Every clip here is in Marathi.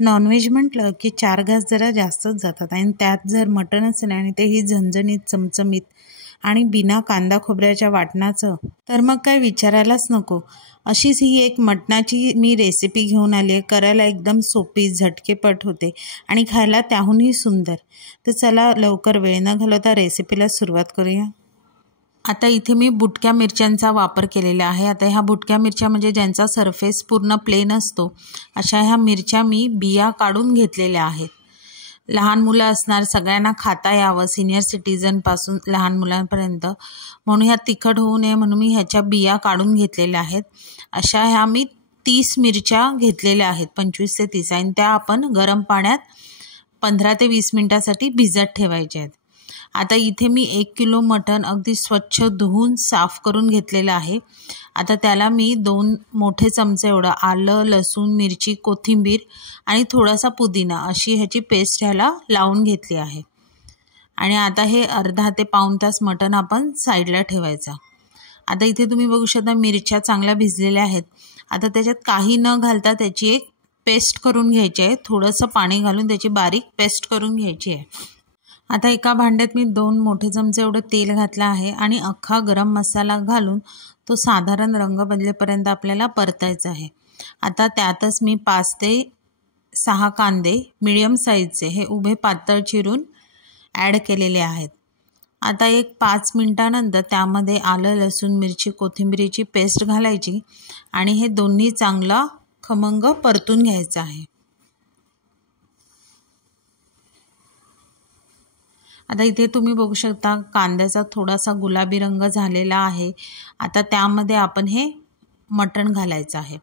नॉनव्हेज म्हटलं की 4 घास जरा जास्तच जातात आणि त्यात जर मटण असेल आणि तेही झणझणीत चमचमीत आणि बिना कांदा खोबऱ्याच्या वाटणाचं तर मग काय विचारायलाच नको। अशीच ही एक मटणाची मी रेसिपी घेऊन आली आहे। करायला एकदम सोपी, झटकेपट होते आणि खायला त्याहूनही सुंदर। तर चला लवकर वेळ न घालवता रेसिपीला सुरुवात करूया। आता इथे मी बुटक्या मिरच्यांचा वापर केलेला आहे। आता ह्या बुटक्या मिरच्या म्हणजे ज्यांचा सरफेस पूर्ण प्लेन असतो अशा ह्या मिरच्या मी बिया काढून घेतलेल्या आहेत। लहान मुलं असणार, सगळ्यांना खाता यावं, सीनियर सिटीजनपासून लहान मुलांपर्यंत, म्हणून ह्या तिखट होऊ नये म्हणून मी ह्याच्या बिया काढून घेतलेल्या आहेत। अशा ह्या मी 30 मिरच्या घेतलेल्या आहेत, 25 ते 30, आणि त्या आपण गरम पाण्यात 15 ते 20 मिनिटासाठी भिजत ठेवायच्या आहेत। आता इथे मी 1 किलो मटण अगदी स्वच्छ धुवून साफ करून घेतलेलं आहे। आता त्याला मी 2 मोठे चमचे एवढं आलं, लसूण, मिरची, कोथिंबीर आणि थोडासा पुदिना अशी ह्याची पेस्ट ह्याला लावून घेतली आहे। आणि आता हे अर्धा ते पाऊण तास मटण आपण साईडला ठेवायचा। आता इथे तुम्ही बघू शकता मिरच्या चांगल्या भिजलेल्या आहेत। आता त्याच्यात काही न घालता त्याची एक पेस्ट करून घ्यायची आहे। थोडंसं पाणी घालून त्याची बारीक पेस्ट करून घ्यायची आहे। आता एका भांड्यात मी 2 मोठे चमचे एवढं तेल घातलं आहे आणि अख्खा गरम मसाला घालून तो साधारण रंग बदलेपर्यंत आपल्याला परतायचा आहे। आता त्यातच मी 5 ते 6 कांदे मीडियम साईजचे हे उभे पातळ चिरून ॲड केलेले आहेत। आता एक 5 मिनिटानंतर त्यामध्ये आलं, लसूण, मिरची, कोथिंबीरीची पेस्ट घालायची आणि हे दोन्ही चांगलं खमंग परतून घ्यायचं आहे। आता इथे तुम्ही बघू शकता कांद्याचा थोडासा गुलाबी रंग झालेला आहे। आता त्यामध्ये आपण हे मटण घालायचं आहे।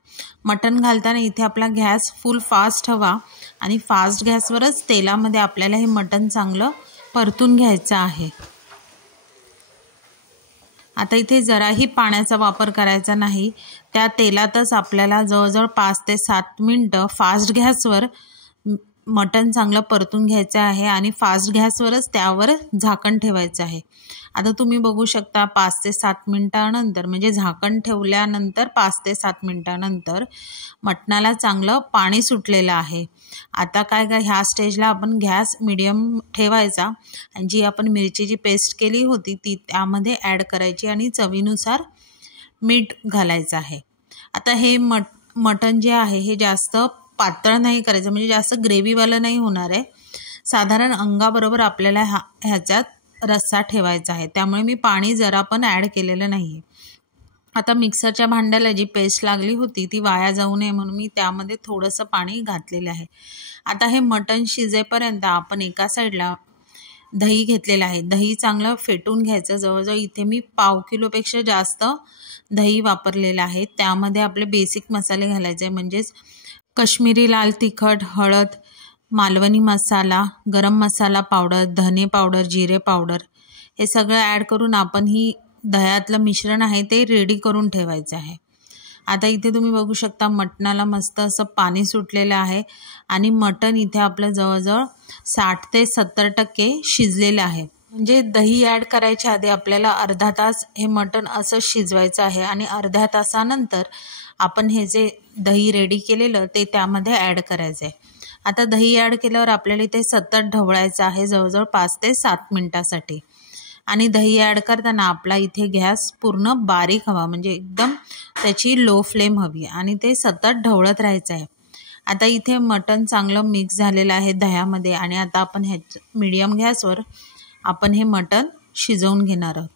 मटण घालताना इथे आपला गॅस फुल फास्ट हवा आणि फास्ट गॅसवरच तेलामध्ये आपल्याला हे मटण चांगलं परतून घ्यायचं आहे। आता इथे जराही पाण्याचा वापर करायचा नाही, त्या तेलातच आपल्याला जवळजवळ 5 ते 7 मिनिटं फास्ट गॅसवर मटण चांगलं परतून घ्यायचं आहे आणि फास्ट गॅसवरच त्यावर झाकण ठेवायचं आहे। आता तुम्ही बघू शकता 5 ते 7 मिनिटानंतर म्हणजे झाकण ठेवल्यानंतर 5 ते 7 मिनिटानंतर मटणाला चांगलं पाणी सुटलेलं आहे। आता काय ह्या स्टेजला आपण गॅस मीडियम ठेवायचा आणि जी आपण मिरचीची पेस्ट केली होती ती त्यामध्ये ॲड करायची आणि चवीनुसार मीठ घालायचं आहे। आता हे मटण जे आहे हे जास्त पातळ नाही करायचं, म्हणजे जास्त ग्रेव्हीवालं नाही होणार आहे। साधारण अंगाबरोबर आपल्याला ह्याच्यात रस्सा ठेवायचा आहे, त्यामुळे मी पाणी जरा पण ॲड केलेलं नाही आहे। आता मिक्सरच्या भांड्याला जी पेस्ट लागली होती ती वाया जाऊ नये म्हणून मी त्यामध्ये थोडंसं पाणी घातलेलं आहे। आता हे मटण शिजेपर्यंत आपण एका साईडला दही घेतलेलं आहे। दही चांगलं फेटून घ्यायचं। जवळजवळ इथे मी पाव किलोपेक्षा जास्त दही वापरलेलं आहे। त्यामध्ये आपले बेसिक मसाले घालायचे, म्हणजेच कश्मीरी लाल तिखट, हळद, मालवणी मसाला, गरम मसाला पावडर, धने पावडर, जिरे पावडर हे सगळं ॲड करून आपण ही दह्यातलं मिश्रण आहे ते रेडी करून ठेवायचं आहे। आता इथे तुम्ही बघू शकता मटणाला मस्त असं पाणी सुटलेलं आहे आणि मटण इथे आपलं जवळजवळ 60 ते 70% शिजलेलं आहे। म्हणजे दही ॲड करायच्या आधी आपल्याला अर्धा तास हे मटण असं शिजवायचं आहे आणि अर्ध्या तासानंतर आपण हे जे दही रेडी केलेलं ते त्यामध्ये ॲड करायचं आहे। आता दही ॲड केल्यावर आपल्याला इथे सतत ढवळायचं आहे जवळजवळ 5 ते 7 मिनिटासाठी। आणि दही ॲड करताना आपला इथे गॅस पूर्ण बारीक हवा, म्हणजे एकदम त्याची लो फ्लेम हवी आणि ते सतत ढवळत राहायचं आहे। आता इथे मटण चांगलं मिक्स झालेलं आहे दह्यामध्ये आणि आता आपण मीडियम गॅसवर आपण हे मटण शिजवून घेणार आहोत।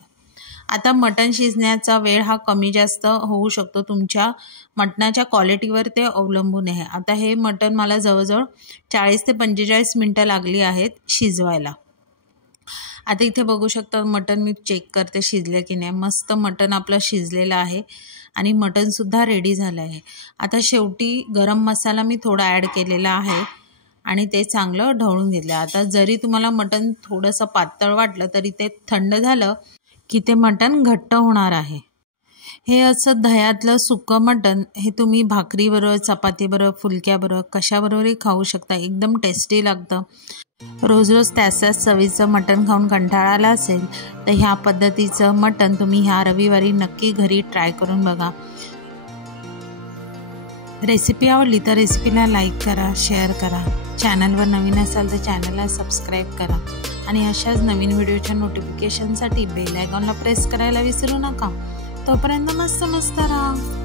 आता मटण शिजण्याचा वेळ हा कमी जास्त होऊ शकतो, तुमच्या मटणाच्या क्वालिटीवर ते अवलंबून आहे। आता हे मटण मला जवळजवळ 40 ते 45 मिनिटं लागली आहेत शिजवायला। आता इथे बघू शकता मटण मी चेक करते शिजले की नाही। मस्त मटण आपलं शिजलेलं आहे आणि मटणसुद्धा रेडी झालं आहे। आता शेवटी गरम मसाला मी थोडा ॲड केलेला आहे आणि ते चांगलं ढवळून घेतलं। आता जरी तुम्हाला मटण थोडंसं पातळ वाटलं तरी ते थंड झालं की ते मटण घट्ट होणार आहे। हे असं दह्यातलं सुकं मटण हे तुम्ही भाकरीबरोबर, चपातीबरोबर, फुलक्याबरोबर कशाबरोबरही खाऊ शकता। एकदम टेस्टी लागतं। रोज रोज त्याच चवीचं मटण खाऊन कंटाळा आला असेल तर ह्या पद्धतीचं मटण तुम्ही ह्या रविवारी नक्की घरी ट्राय करून बघा। रेसिपी आवडली तर रेसिपीला लाईक करा, शेअर करा. चॅनलवर नवीन असाल तर चॅनलला सबस्क्राईब करा आणि अशाच नवीन व्हिडिओच्या नोटिफिकेशनसाठी बेल आयकॉनला प्रेस करायला विसरू नका. तोपर्यंत मस्त राहा.